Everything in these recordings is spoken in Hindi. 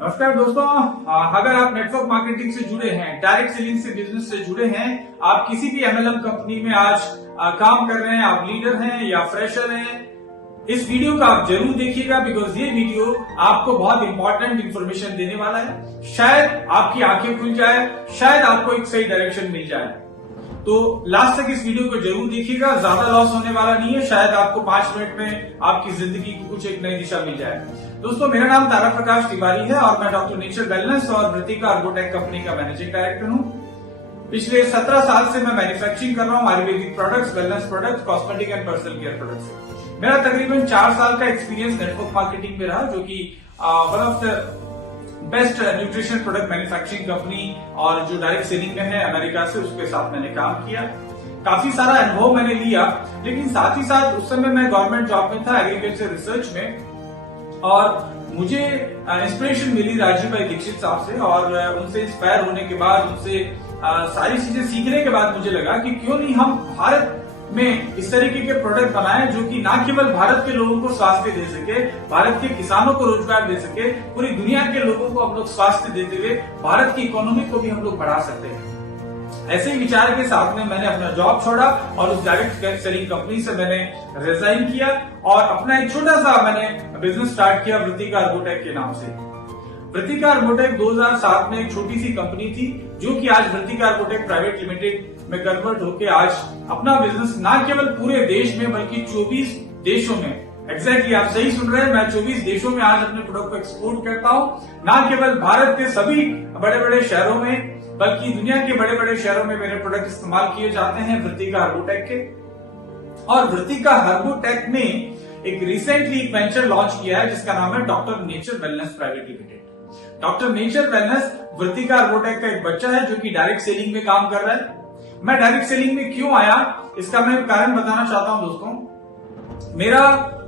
नमस्कार दोस्तों, अगर आप नेटवर्क मार्केटिंग से जुड़े हैं, डायरेक्ट सेलिंग से बिजनेस से जुड़े हैं, आप किसी भी एमएलएम कंपनी में आज काम कर रहे हैं, आप लीडर हैं या फ्रेशर हैं, इस वीडियो का आप जरूर देखिएगा बिकॉज ये वीडियो आपको बहुत इंपॉर्टेंट इंफॉर्मेशन देने वाला है। शायद आपकी आंखें खुल जाए, शायद आपको एक सही डायरेक्शन मिल जाए। तो लास्ट तक इस वीडियो को जरूर देखिएगा, ज्यादा लॉस होने वाला नहीं है। शायद आपको 5 मिनट में आपकी जिंदगी को कुछ एक नई दिशा मिल जाए। दोस्तों, मेरा नाम तारा प्रकाश तिवारी है और मैं डॉक्टर नेचर वेलनेस और वृत्तिका अर्गोटेक कंपनी का मैनेजिंग डायरेक्टर हूँ। पिछले 17 साल से मैं मैन्युफैक्चरिंग कर रहा हूँ Ayurvedic products, wellness products, cosmetic and personal care products. मेरा तकरीबन 4 साल का एक्सपीरियंस नेटवर्क मार्केटिंग में रहा, जो कि one of the best nutrition product manufacturing company और जो डायरेक्ट सेलिंग में है अमेरिका से, उसके साथ मैंने काम किया। काफी सारा अनुभव मैंने लिया, लेकिन साथ ही साथ उस समय मैं गवर्नमेंट जॉब में था एग्रीकल्चर रिसर्च में, और मुझे इंस्पिरेशन मिली राजीव भाई दीक्षित साहब से, और उनसे इंस्पायर होने के बाद, उनसे सारी चीजें सीखने के बाद मुझे लगा कि क्यों नहीं हम भारत में इस तरीके के प्रोडक्ट बनाएं जो कि न केवल भारत के लोगों को स्वास्थ्य दे सके, भारत के किसानों को रोजगार दे सके, पूरी दुनिया के लोगों को हम लोग स्वास्थ्य देते हुए भारत की इकोनॉमी को भी हम लोग बढ़ा सकते हैं। ऐसे ही विचार के साथ में मैंने अपना जॉब छोड़ा और उस डायरेक्ट सेलिंग कंपनी से मैंने रिजाइन किया और अपना एक छोटा सा मैंने बिजनेस स्टार्ट किया वृत्तिका अर्गोटेक के नाम से। वृत्तिका अर्गोटेक 2007 में एक छोटी सी कंपनी थी जो कि आज वृत्तिका अर्गोटेक प्राइवेट लिमिटेड में कन्वर्ट होकर आज अपना बिजनेस न केवल पूरे देश में बल्कि 24 देशों में, एग्जैक्टली आप सही सुन रहे हैं, मैं 24 देशों में आज अपने प्रोडक्ट को एक्सपोर्ट करता हूं। न केवल भारत के सभी बड़े बड़े शहरों में बल्कि दुनिया के बड़े बड़े शहरों में मेरे प्रोडक्ट इस्तेमाल किए जाते हैं वृत्तिका अर्गोटेक के। और वृत्तिका अर्गोटेक ने एक रिसेंटली एक वेंचर लॉन्च किया है जिसका नाम है doctor nature wellness private limited. Doctor nature wellness Vrittika अर्गोटेक का एक बच्चा है जो कि डायरेक्ट सेलिंग में काम कर रहा है। मैं डायरेक्ट सेलिंग में क्यों आया, इसका मैं कारण बताना चाहता हूं दोस्तों। मेरा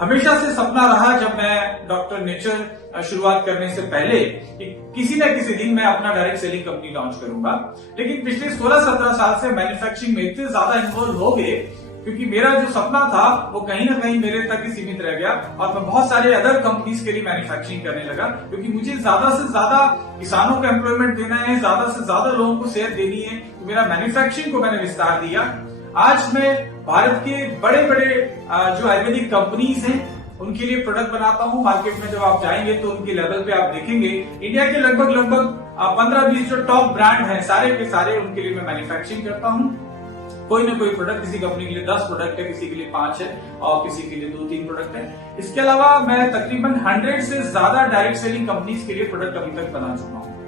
हमेशा से सपना रहा, जब मैं डॉक्टर नेचर शुरुआत करने से पहले, कि किसी न किसी दिन मैं अपना डायरेक्ट सेलिंग कंपनी लॉन्च करूंगा। लेकिन पिछले 16-17 साल से मैन्युफैक्चरिंग में इतने ज्यादा इन्वॉल्व हो गए क्योंकि मेरा जो सपना था वो कहीं ना कहीं मेरे तक ही सीमित रह गया और मैं बहुत सारे अदर कंपनीज के लिए मैन्युफैक्चरिंग करने लगा, क्योंकि मुझे ज्यादा से ज्यादा किसानों को एम्प्लॉयमेंट देना है, ज्यादा से ज्यादा लोगों को सेहत देनी है। तो मेरा मैन्युफैक्चरिंग को मैंने विस्तार दिया। आज मैं भारत के बड़े बड़े जो आयुर्वेदिक कंपनीज हैं उनके लिए प्रोडक्ट बनाता हूँ। मार्केट में जब आप जाएंगे तो उनके लेवल पे आप देखेंगे इंडिया के लगभग 15-20 जो टॉप ब्रांड हैं सारे के सारे, उनके लिए मैं मैन्युफैक्चरिंग करता हूँ। कोई ना कोई प्रोडक्ट, किसी कंपनी के लिए 10 प्रोडक्ट है, किसी के लिए 5 है और किसी के लिए 2-3 प्रोडक्ट है। इसके अलावा मैं तकरीबन 100 से ज्यादा डायरेक्ट सेलिंग कंपनीज के लिए प्रोडक्ट अभी तक बना चुका हूँ।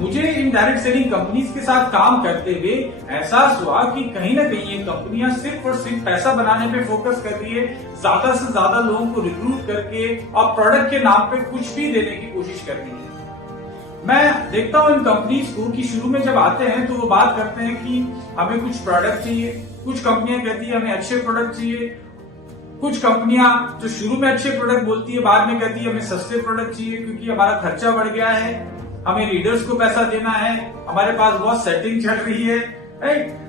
मुझे इन डायरेक्ट सेलिंग कंपनीज के साथ काम करते हुए एहसास हुआ कि कहीं ना कहीं ये कंपनियां सिर्फ और सिर्फ पैसा बनाने पे फोकस कर रही है, ज्यादा से ज्यादा लोगों को रिक्रूट करके और प्रोडक्ट के नाम पे कुछ भी देने की कोशिश कर रही है। मैं देखता हूं इन कंपनीज को कि शुरू में जब आते हैं तो वो बात करते हैं कि हमें कुछ प्रोडक्ट चाहिए, कुछ कंपनियां कहती है हमें अच्छे प्रोडक्ट चाहिए, कुछ कंपनियां जो शुरू में अच्छे प्रोडक्ट बोलती है बाद में कहती है हमें सस्ते प्रोडक्ट चाहिए क्योंकि हमारा खर्चा बढ़ गया है, हमें लीडर्स को पैसा देना है, हमारे पास बहुत सेटिंग चल रही है,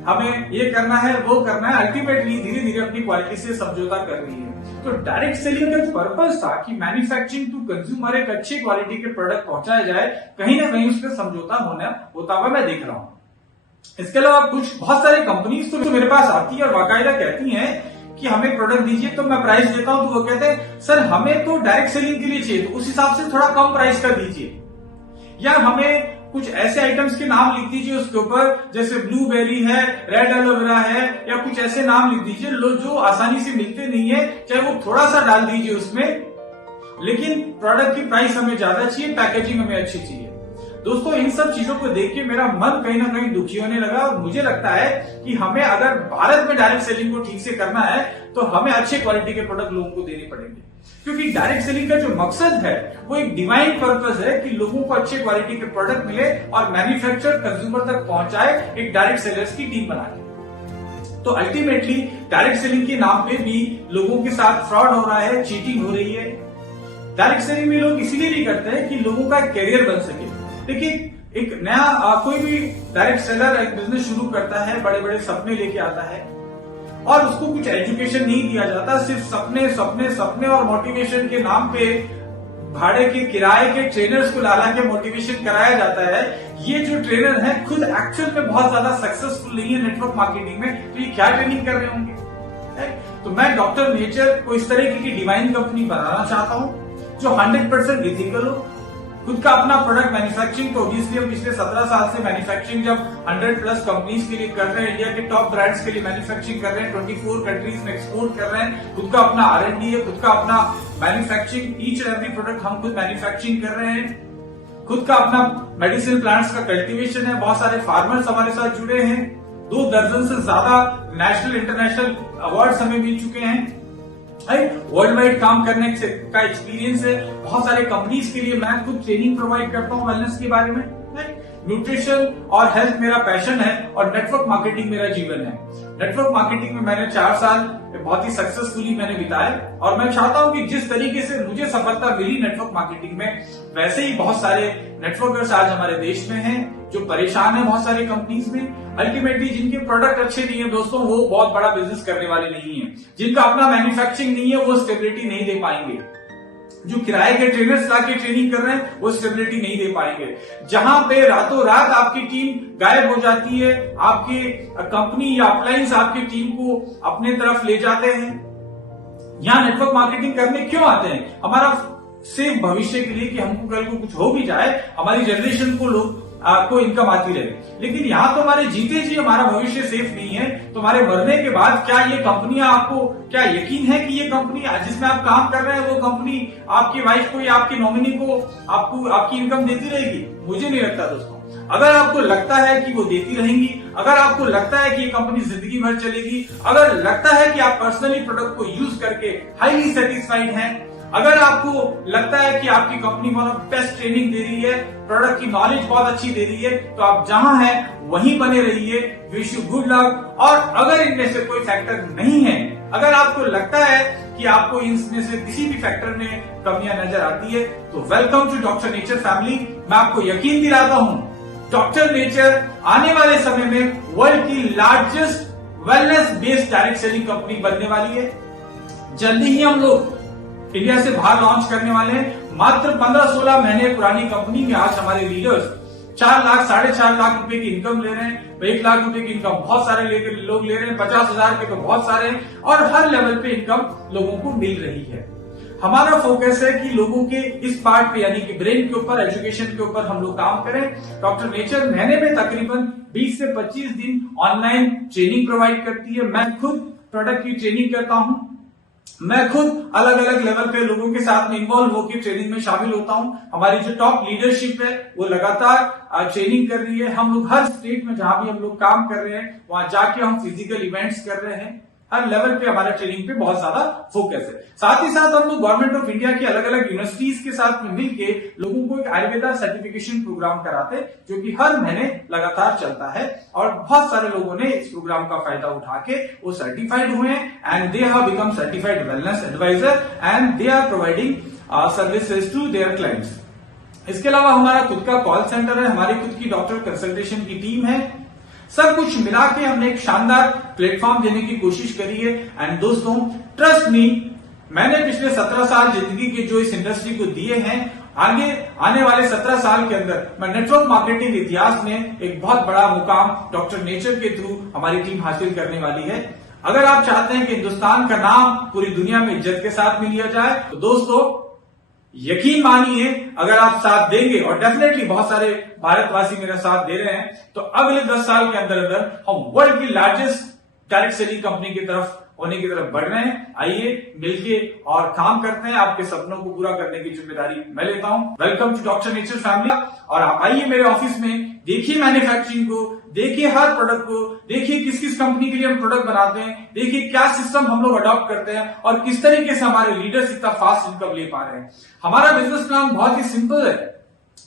हमें ये करना है वो करना है। अल्टीमेटली धीरे धीरे अपनी क्वालिटी से समझौता कर रही है। तो डायरेक्ट सेलिंग का जो पर्पस था कि मैन्युफैक्चरिंग टू कंज्यूमर एक अच्छी क्वालिटी के प्रोडक्ट पहुंचाया जाए, कहीं ना कहीं उसका समझौता होता हुआ मैं देख रहा हूं। इसके अलावा कुछ बहुत सारी कंपनीज तो मेरे पास आती है और बाकायदा कहती हैं कि हमें प्रोडक्ट दीजिए, तो मैं प्राइस देता हूं तो वो कहते हैं सर हमें तो डायरेक्ट सेलिंग के लिए चाहिए, तो उस हिसाब से थोड़ा कम प्राइस का दीजिए, या हमें कुछ ऐसे आइटम्स के नाम लिख दीजिए उसके ऊपर, जैसे ब्लूबेरी है, रेड एलोवेरा है, या कुछ ऐसे नाम लिख दीजिए जो आसानी से मिलते नहीं है, चाहे वो थोड़ा सा डाल दीजिए उसमें, लेकिन प्रोडक्ट की प्राइस हमें ज्यादा चाहिए, पैकेजिंग हमें अच्छी चाहिए। दोस्तों, इन सब चीजों को देख के मेरा मन कहीं ना कहीं दुखी होने लगा और मुझे लगता है कि हमें अगर भारत में डायरेक्ट सेलिंग को ठीक से करना है तो हमें अच्छे क्वालिटी के प्रोडक्ट लोगों को देने पड़ेंगे, क्योंकि डायरेक्ट सेलिंग का जो मकसद है वो एक डिवाइन पर्पस है कि लोगों को अच्छे क्वालिटी के प्रोडक्ट मिले और मैन्युफैक्चर कंज्यूमर तक पहुंचाए एक डायरेक्ट सेलर्स की टीम बना के। तो अल्टीमेटली डायरेक्ट सेलिंग के नाम पे भी लोगों के साथ फ्रॉड हो रहा है, चीटिंग हो रही है। डायरेक्ट सेलिंग में लोग इसलिए भी करते हैं कि लोगों का कैरियर बन सके। देखिए, एक नया कोई भी डायरेक्ट सेलर एक बिजनेस शुरू करता है, बड़े बड़े सपने लेके आता है और उसको कुछ एजुकेशन नहीं दिया जाता, सिर्फ सपने सपने सपने और मोटिवेशन के नाम पे भाड़े के किराए के ट्रेनर्स को ला के मोटिवेशन कराया जाता है, ये जो ट्रेनर है खुद एक्चुअल में बहुत ज्यादा सक्सेसफुल नहीं है नेटवर्क मार्केटिंग में, तो ये क्या ट्रेनिंग कर रहे होंगे? तो मैं डॉक्टर नेचर को इस तरह की डिवाइन कंपनी बनाना चाहता हूं जो 100% इथिकल हो, खुद का अपना प्रोडक्ट मैन्युफैक्चरिंग, तो ऑब्वियसली हम पिछले 17 साल से मैन्युफैक्चरिंग जब 100+ कंपनीज के लिए कर रहे हैं, इंडिया के टॉप ब्रांड्स के लिए मैन्युफैक्चरिंग कर रहे हैं, 24 कंट्रीज में एक्सपोर्ट कर रहे हैं, खुद का अपना R&D है, खुद का अपना manufacturing, each and every product हम खुद मैन्युफैक्चरिंग कर रहे हैं, खुद का अपना मेडिसिन प्लांट्स का कल्टीवेशन है, बहुत सारे फार्मर्स हमारे साथ जुड़े हैं, 2 दर्जन से ज्यादा नेशनल इंटरनेशनल अवार्ड्स हमें मिल चुके हैं, वर्ल्ड वाइड काम करने का एक्सपीरियंस है, बहुत सारे कंपनीज के लिए मैं खुद ट्रेनिंग प्रोवाइड करता हूं वेलनेस के बारे में, न्यूट्रिशन और हेल्थ मेरा पैशन है और नेटवर्क मार्केटिंग मेरा जीवन है। नेटवर्क मार्केटिंग में मैंने 4 साल बहुत ही सक्सेसफुली मैंने बिताए और मैं चाहता हूं कि जिस तरीके से मुझे सफलता मिली नेटवर्क मार्केटिंग में, वैसे ही बहुत सारे नेटवर्कर्स आज हमारे देश में हैं जो परेशान है बहुत सारी कंपनीज में। अल्टीमेटली जिनके प्रोडक्ट अच्छे नहीं है दोस्तों, वो बहुत बड़ा बिजनेस करने वाले नहीं है, जिनका अपना मैन्युफैक्चरिंग नहीं है वो स्टेबिलिटी नहीं दे पाएंगे, जो किराए के ट्रेनर्स लाके ट्रेनिंग कर रहे हैं वो स्टेबिलिटी नहीं दे पाएंगे, जहां पे रातों रात आपकी टीम गायब हो जाती है, आपकी कंपनी या अपलाइंस आपकी टीम को अपने तरफ ले जाते हैं। यहां नेटवर्क मार्केटिंग करने क्यों आते हैं? हमारा सेफ भविष्य के लिए कि हमको कल को कुछ हो भी जाए, हमारी जनरेशन को लोग आपको इनकम आती रहे, लेकिन यहाँ तो हमारे जीते जी हमारा भविष्य सेफ नहीं है, तो हमारे मरने के बाद क्या ये कंपनियां, आपको क्या यकीन है कि ये कंपनी जिसमें आप काम कर रहे हैं वो कंपनी आपकी वाइफ को या आपकी नॉमिनी को आपको आपकी इनकम देती रहेगी? मुझे नहीं लगता दोस्तों। अगर आपको लगता है कि वो देती रहेंगी, अगर आपको लगता है कि ये कंपनी जिंदगी भर चलेगी, अगर लगता है कि आप पर्सनली प्रोडक्ट को यूज करके हाईली सेटिस्फाइड हैं, अगर आपको लगता है कि आपकी company one of best training दे रही है, प्रोडक्ट की नॉलेज बहुत अच्छी दे रही है, तो आप जहां हैं वहीं बने रहिए। Wish you good luck. और अगर इनमें से कोई फैक्टर नहीं है, अगर आपको लगता है कि आपको इनमें से किसी भी फैक्टर में कमियां नजर आती है, तो welcome to doctor nature family. मैं आपको यकीन दिलाता हूं, डॉक्टर नेचर आने वाले समय में वर्ल्ड की largest wellness based direct selling company बनने वाली है। जल्दी ही हम लोग इंडिया से बाहर लॉन्च करने वाले हैं। मात्र 15-16 महीने पुरानी कंपनी में आज हमारे लीडर्स 4 लाख 4.5 लाख रुपए की इनकम ले रहे हैं। 1 लाख रुपए की इनकम बहुत सारे लोग ले रहे हैं, 50,000 के तो बहुत सारे हैं, और हर लेवल पे इनकम लोगों को मिल रही है। हमारा फोकस है कि लोगों के इस पार्ट पे यानी कि ब्रेन के ऊपर, एजुकेशन के ऊपर हम लोग काम करें। डॉक्टर नेचर महीने में तकरीबन 20 से 25 दिन ऑनलाइन ट्रेनिंग प्रोवाइड करती है। मैं खुद प्रोडक्ट की ट्रेनिंग करता हूं, मैं खुद अलग अलग लेवल पे लोगों के साथ में इन्वॉल्व होकर ट्रेनिंग में शामिल होता हूं। हमारी जो टॉप लीडरशिप है वो लगातार ट्रेनिंग कर रही है। हम लोग हर स्टेट में जहां भी हम लोग काम कर रहे हैं वहां जाके हम फिजिकल इवेंट्स कर रहे हैं। हर लेवल पे हमारा ट्रेनिंग पे बहुत ज्यादा फोकस है। साथ ही साथ हम लोग गवर्नमेंट ऑफ इंडिया की अलग अलग यूनिवर्सिटीज के साथ में मिलके लोगों को एक आयुर्वेदा सर्टिफिकेशन प्रोग्राम कराते हैं, जो कि हर महीने लगातार चलता है, और बहुत सारे लोगों ने इस प्रोग्राम का फायदा उठा के वो सर्टिफाइड हुए हैं and they have become certified wellness advisor and they are providing services to their clients. इसके अलावा हमारा खुद का कॉल सेंटर है, हमारी खुद की डॉक्टर कंसल्टेशन की टीम है। सब कुछ मिला के हमने एक शानदार प्लेटफॉर्म देने की कोशिश करी है। एंड दोस्तों ट्रस्ट मी, मैंने पिछले 17 साल जिंदगी के जो इस इंडस्ट्री को दिए हैं, आगे आने वाले 17 साल के अंदर मैं नेटवर्क मार्केटिंग इतिहास में एक बहुत बड़ा मुकाम डॉक्टर नेचर के थ्रू हमारी टीम हासिल करने वाली है। अगर आप चाहते हैं कि हिंदुस्तान का नाम पूरी दुनिया में इज्जत के साथ में लिया जाए, तो दोस्तों यकीन मानिए, अगर आप साथ देंगे, और डेफिनेटली बहुत सारे भारतवासी मेरा साथ दे रहे हैं, तो अगले 10 साल के अंदर अंदर हम वर्ल्ड की लार्जेस्ट डायरेक्ट सेलिंग कंपनी की तरफ होने की तरफ बढ़ रहे हैं। आइए मिलके और काम करते हैं। आपके सपनों को पूरा करने की जिम्मेदारी मैं लेता हूं। Welcome to doctor nature family. और आप आइए मेरे ऑफिस में, देखिए मैन्युफैक्चरिंग को, देखिए हर प्रोडक्ट को, देखिए किस किस कंपनी के लिए हम प्रोडक्ट बनाते हैं, देखिए क्या सिस्टम हम लोग अडॉप्ट करते हैं और किस तरीके से हमारे लीडर्स इतना फास्ट इनकम ले पा रहे हैं। हमारा बिजनेस प्लान बहुत ही सिंपल है।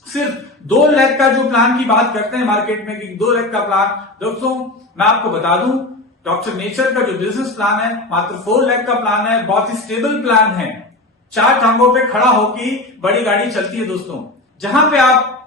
सिर्फ 2 लाख का जो प्लान की बात करते हैं मार्केट में कि 2 लाख का प्लान, दोस्तों मैं आपको बता दूं, डॉक्टर नेचर का जो बिजनेस प्लान है मात्र 4 लाख का प्लान है। बहुत ही स्टेबल प्लान है। 4 टांगों पे खड़ा होकर बड़ी गाड़ी चलती है दोस्तों। जहां पे आप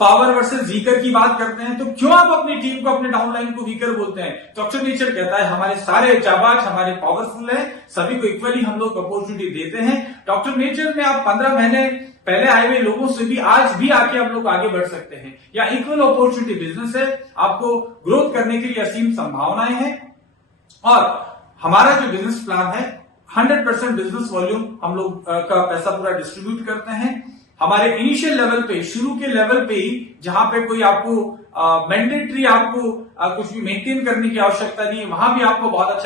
पावर वर्सेस वीकर की बात करते हैं, तो क्यों आप अपनी टीम को, अपने डाउनलाइन को वीकर बोलते हैं? डॉक्टर नेचर कहता है हमारे सारे जाबाज हमारे पावरफुल हैं, सभी को इक्वली हम लोग अपॉर्चुनिटी देते हैं। डॉक्टर नेचर में आप 15 महीने पहले आए हुए लोगों से भी आज भी आके हम लोग आगे बढ़ सकते हैं। या इक्वल अपॉर्चुनिटी बिजनेस है, आपको ग्रोथ करने के लिए असीम संभावनाएं हैं। और हमारा जो बिजनेस प्लान है 100% बिजनेस वॉल्यूम हम लोग का पैसा पूरा डिस्ट्रीब्यूट करते हैं। हमारे इनिशियल लेवल पे, शुरू के लेवल पे ही, जहां पे कोई आपको मैंडेटरी आपको कुछ भी मेंटेन करने की आवश्यकता नहीं है, वहां भी आपको बहुत अच्छा